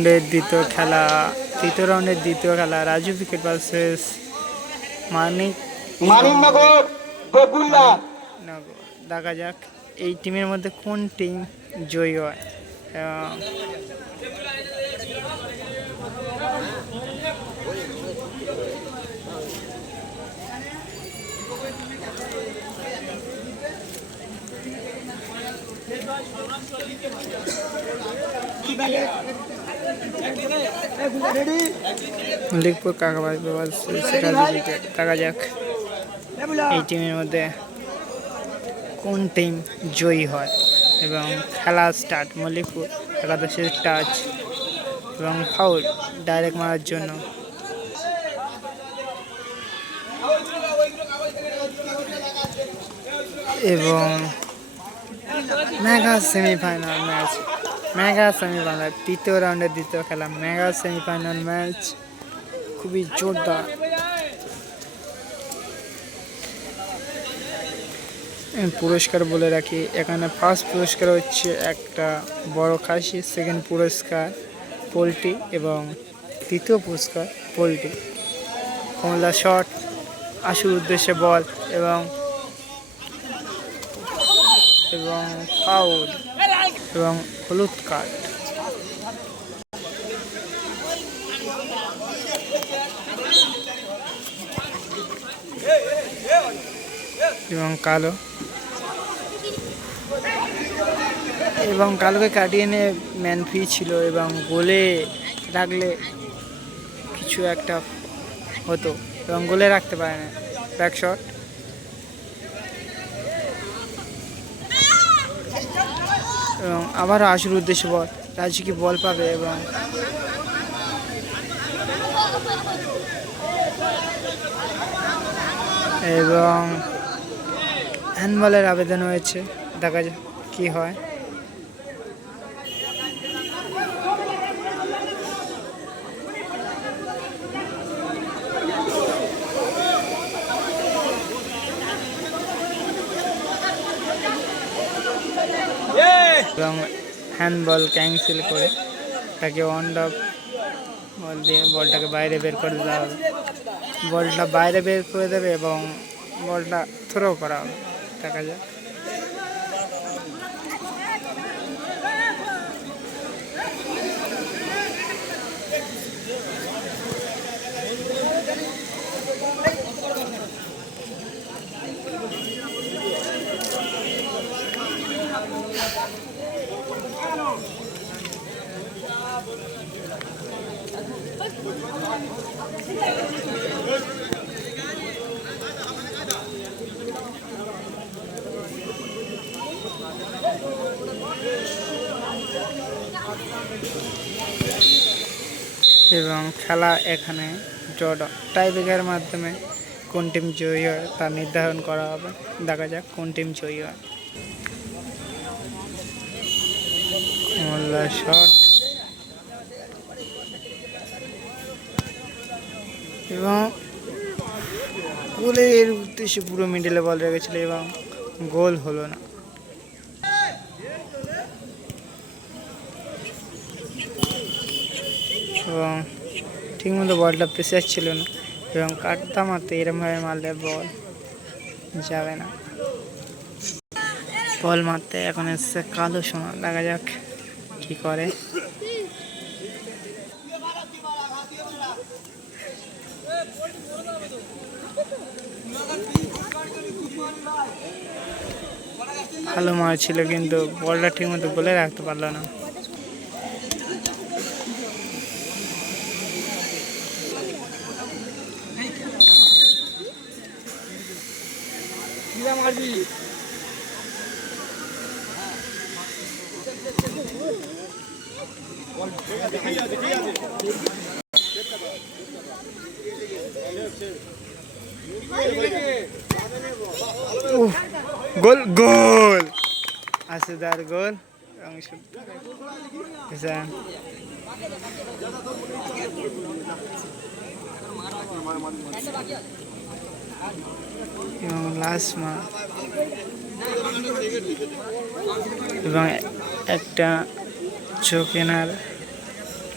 রাউন্ডের দ্বিতীয় খেলা তৃতীয় রাউন্ডের দ্বিতীয় খেলা রাজু ক্রিকেট ভার্সেস মানিক মানিকনগর দেখা যাক এই টিমের মধ্যে কোন টিম জয়ী হয়। এবং ভার্সেস রাজু ক্রিকেট দেখা যাক। এই টিমের মধ্যে কোন টিম জয়ী হয়। এবং খেলা স্টার্ট মল্লিকপুর একাদশের টাচ এবং ফাউল ডাইরেক্ট মারার জন্য। এবং mega semifinal match mega semifinal, তৃতীয় রাউন্ডের দ্বিতীয় খেলা, মেগা সেমিফাইনাল ম্যাচ খুবই জোরদার। পুরস্কার বলে রাখি, এখানে ফার্স্ট পুরস্কার হচ্ছে একটা বড় খাসি সেকেন্ড পুরস্কার পোলট্রি এবং তৃতীয় পুরস্কার পোলট্রি। কমলা শট আশুর উদ্দেশ্যে বল এবং এবং ফাউল এবং হলুদ কার্ড এবং কালো। এবং কালোকে কাটিয়ে এনে ম্যান ফ্রি ছিল এবং গোলে রাখলে কিছু একটা হতো এবং গোলে রাখতে পারে না। Back shot. এবং আবারও আশুর উদ্দেশ্যে বল, রাজু কি বল পাবে এবং এবং হ্যান্ডবলের আবেদন হয়েছে, দেখা যাক কি হয়। এবং হ্যান্ডবল ক্যান্সেল করে তাকে অন অফ বল দিয়ে বলটাকে বাইরে বের করে দেওয়া হবে। বলটা বাইরে বের করে দেবে এবং বলটা থ্রো করা হবে। দেখা যাক। এবং খেলা এখানে ড্র টাইব্রেকারের মাধ্যমে কোন টিম জয়ী হয় তা নির্ধারণ করা হবে। দেখা যাক কোন টিম জয়ী হয়। মোল্লা শট। এবং গোলের উদ্দেশ্যে পুরো মিডিলে বল রেখেছিল এবং গোল হলো না। এবং ঠিকমতো বলটা প্রেসার ছিল না এবং কাটতে মারতে এরমভাবে মারলে বল যাবে না। বল মারতে এখন এসছে কালো সোনা, দেখা যাক। কি করে? ভালো মার ছিল কিন্তু বলটা ঠিকমতো বলে রাখতে পারল না। উফ, গোল গোল। আসিদার গোল। এবং এবং লাস্ট মা এবং একটা চোখেনার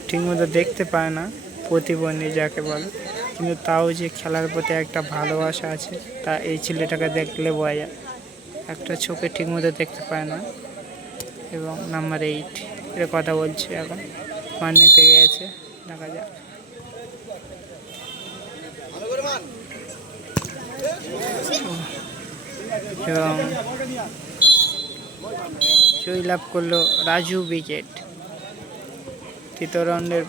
ঠিকমতো দেখতে পায় না, প্রতিবন্ধী যাকে বলে। কিন্তু তাও যে খেলার প্রতি একটা ভালোবাসা আছে, তা এই ছেলেটাকে দেখলে বোঝা যায়। একটা চোখে ঠিকমতো দেখতে পায় না। এবং নাম্বার এইট এর কথা বলছে এখন। মান নিতে গিয়েছে, দেখা যাক। এবং জয় লাভ করল রাজু উইকেট তৃতীয় রাউন্ডের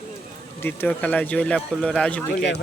দ্বিতীয় খেলায় জয়লাভ করল রাজবিকেট